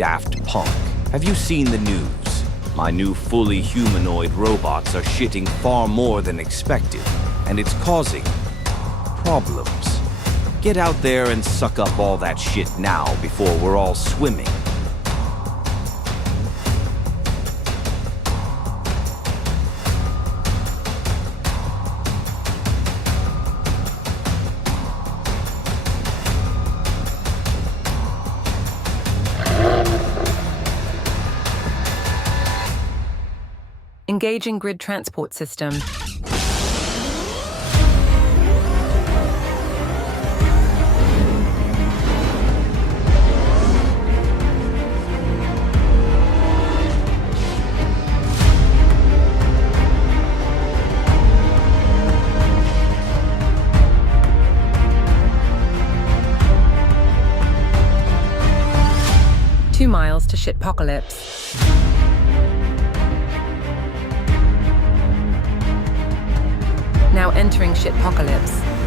daft punk. Have you seen the news? My new fully humanoid robots are shitting far more than expected, and it's causing problems. Get out there and suck up all that shit now before we're all swimming. Engaging grid transport system. Two miles to shitpocalypse. Now entering shitpocalypse.